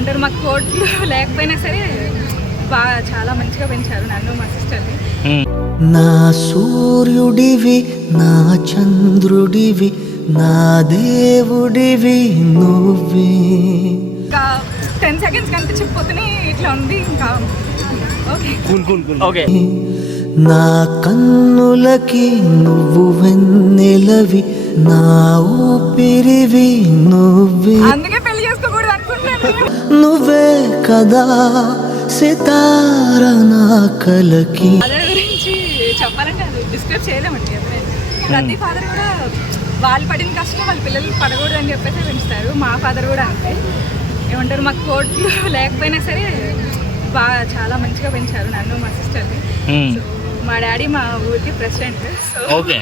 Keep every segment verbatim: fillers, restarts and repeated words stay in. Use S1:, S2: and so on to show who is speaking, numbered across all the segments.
S1: ఏమంటారు, మాకు కోట్లు లేకపోయినా సరే బాగా చాలా మంచిగా పెంచారు నన్ను మా సిస్టర్ని.
S2: నా సూర్యుడివి, నా చంద్రుడివి, నా దేవుడివి నువ్వే.
S1: ఇంకా టెన్ సెకండ్స్ కనిపించకపోతేనే ఇట్లా ఉంది. ఇంకా ఓకే
S3: ఓకే.
S2: నా కన్నులకి నువ్వు వెన్నెలవి, నా ఊపిరివి నువ్వే.
S1: అందుకే పెళ్లి చేసుకోకూడదు అనుకుంటున్నాను.
S2: నువ్వే కదా సితార నా కలకి.
S1: ఫాదర్ గురించి చెప్పాలంటే అది డిస్క్రైబ్ చేయలేమండి ఎవరైనా. ప్రతి ఫాదర్ కూడా వాళ్ళు పడిన కష్టం వాళ్ళ పిల్లలు పడకూడదు అని చెప్పేసి పెంచుతారు. మా ఫాదర్ కూడా అంతే. ఏమంటారు, మాకు కోట్లు లేకపోయినా సరే బాగా చాలా మంచిగా పెంచారు నన్ను మా సిస్టర్ని. సో మా డాడీ మా ఊరికి ప్రెసిడెంట్. So
S3: okay.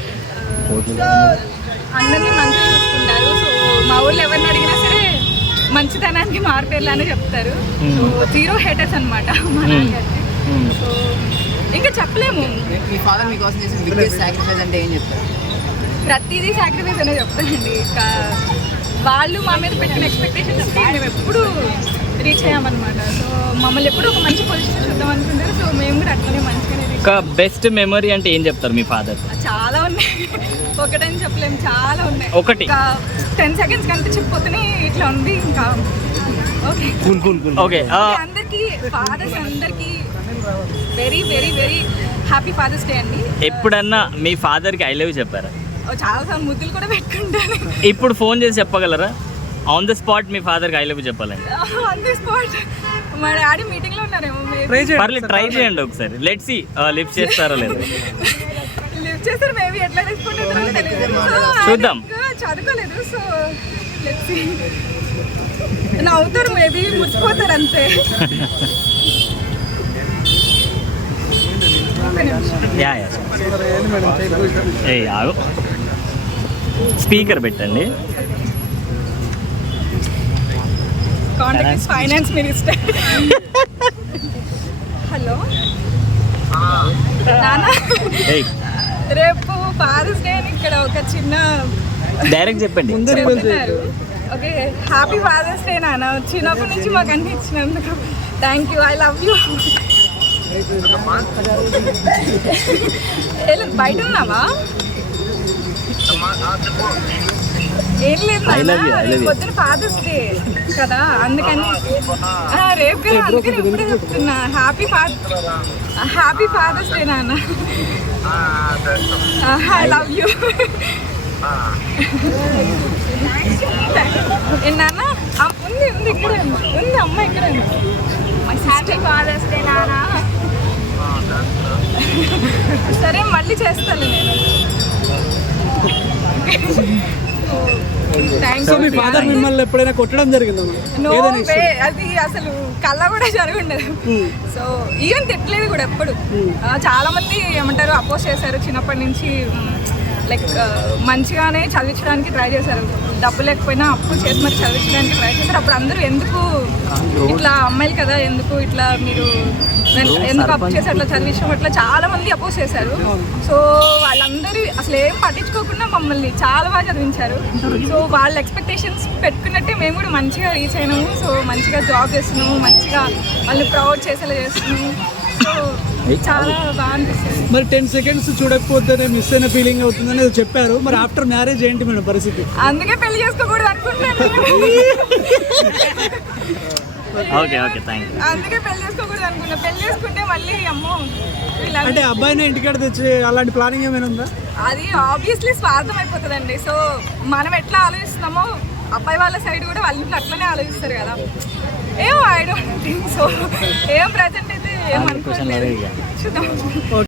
S1: సో అందరినీ మంచిగా చూసుకుంటారు. సో మా ఊళ్ళో ఎవరిని అడిగినా సరే మంచితనానికి మారుపేర్లానే చెప్తారు. సో జీరో హేటర్స్ అనమాట మా నాన్నగారికి. సో ఇంకా చెప్పలేము.
S4: మీ ఫాదర్ మీకోసం చేసిన బిగ్గెస్ట్ సాక్రిఫైస్ అంటే ఏం చెప్తారు?
S1: ప్రతిదీ సాక్రిఫైస్ అనే చెప్తానండి. ఇంకా వాళ్ళు మా మీద పెట్టిన ఎక్స్పెక్టేషన్స్ మేము ఎప్పుడు రీచ్ అయ్యామన్నమాట. సో మమ్మల్ని ఎప్పుడు ఒక మంచి పొజిషన్ చూద్దాం అనుకుంటారు. సో మేము కూడా అట్లనే మంచిగానే
S3: ఒక బెస్ట్ మెమరీ అంటే ఏం చెప్తారు మీ ఫాదర్?
S1: చాలా ఉన్నాయి, ఒకటని చెప్పలేము, చాలా ఉన్నాయి.
S3: ఒకటి.
S1: ఇంకా టెన్ సెకండ్స్ కనిపించకపోతేనే ఇట్లా ఉంది. ఇంకా ఓకే
S3: ఓకే.
S1: అందరికీ ఫాదర్స్ అందరికీ very very very happy father's day అండి.
S3: ఎప్పుడన్నా మీ ఫాదర్కి ఐ లవ్ చెప్పారా?
S1: చాలా సార్లు ముద్దులు కూడా పెట్టుకుంటాను.
S3: ఇప్పుడు ఫోన్ చేసి చెప్పగలరా? ఆన్ ద స్పాట్ మీ ఫాదర్కి ఐ లవ్ చెప్పాలండి.
S1: ఆన్ ది స్పాట్ మా డాడీ మీటింగ్ లో ఉన్నారేమో.
S3: పర్లేదు, ట్రై చేయండి ఒకసారి. లెట్స్ సీ లిఫ్ట్ చేస్తారో లేదు.
S1: లిఫ్ట్ చేస్తారు మేబీ. ఎట్లా రెస్పాండ్ అవుతారో తెలియదు.
S3: చూద్దాం.
S1: చదువుకోలేదు. So let's see. నవ్వుతారు మేబీ, ముచ్చిపోతారు అంతే.
S3: Yeah yeah. ఏ ఆగు, స్పీకర్ పెట్టండి.
S1: Contact finance minister. హలో నానా, రేపు ఫాదర్స్ డే అని ఇక్కడ ఒక చిన్న
S3: డైరెక్ట్ చెప్పండి.
S1: చెప్తున్నారు. ఓకే, హ్యాపీ ఫాదర్స్ డే నాన్న. చిన్నప్పటి నుంచి మాకు అన్ని ఇచ్చినందుకు thank you. I love you. బయట ఉన్నావా? ఏం లేదు నాన్న, పొద్దున ఫాదర్స్ డే కదా అందుకని. రేపు కదా అందుకని ఇప్పుడే చెప్తున్నా. Happy father happy father's day నాన్న. I love you. నాన్న ఉంది ఉంది ఇక్కడ ఉంది అమ్మ ఇక్కడ ఉంది. హ్యాపీ ఫాదర్స్ డే నాన్న. సరే మళ్ళీ చేస్తాను నేను.
S5: సో మీ ఫాదర్ మిమ్మల్ని ఎప్పుడైనా కొట్టడం జరిగిందా?
S1: నో వే, అది అసలు కళ్ళ కూడా జరగండదు. సో ఈవెన్ తిట్టలేదు కూడా ఎప్పుడు. చాలా మంది ఏమంటారు అపోజ్ చేశారు చిన్నప్పటి నుంచి. లైక్ మంచిగానే చదివించడానికి ట్రై చేశారు. డబ్బు లేకపోయినా అప్పు చేసి మరి చదివించడానికి ట్రై చేశారు. అప్పుడు అందరూ ఎందుకు ఇట్లా అమ్మాయిలు కదా, ఎందుకు ఇట్లా మీరు ఎందుకు అప్పు చేసి అట్లా చదివించడం, అట్లా చాలా మంది అపోజ్ చేశారు. సో వాళ్ళందరూ అసలు ఏం పట్టించుకోకుండా మమ్మల్ని చాలా బాగా చదివించారు. సో వాళ్ళ ఎక్స్పెక్టేషన్స్ పెట్టుకున్నట్టే మేము కూడా మంచిగా రీచ్ అయినాము. సో మంచిగా జాబ్ చేస్తున్నాము, మంచిగా వాళ్ళని ప్రౌడ్ చేసేలా చేస్తున్నాము. సో చాలా బాగా అనిపిస్తుంది.
S5: మరి టెన్ సెకండ్స్ చూడకపోతే మిస్ అయిన ఫీలింగ్ అవుతుందని ఏదో చెప్పారు. మరి ఆఫ్టర్ మ్యారేజ్ ఏంటి మేడం పరిస్థితి?
S1: అందుకే పెళ్లి చేసుకోకూడదు అనుకుంటున్నాను.
S3: Okay okay thank you.
S1: అందుకే పెళ్లి చేసుకోకూడదు అనుకున్నా. పెళ్లి చేసుకుంటే మళ్ళీ అమ్మో
S5: అంటే అబ్బాయిని ఇంటికాడ తెచ్చి అలాంటి ప్లానింగ్ ఏమైనా ఉందా?
S1: అది ఆబ్వియస్లీ స్వార్థం అయిపోతుందండి. సో మనం ఎట్లా ఆలోచిస్తున్నామో అబ్బాయి వాళ్ళ సైడ్ కూడా వాళ్ళ ఇంట్లో అట్లనే ఆలోచిస్తారు కదా. ఏమో ఐ డోంట్ థింక్ సో. ఏం ప్రజెంట్ అయితే ఏమనుకోలేదు, చూద్దాం.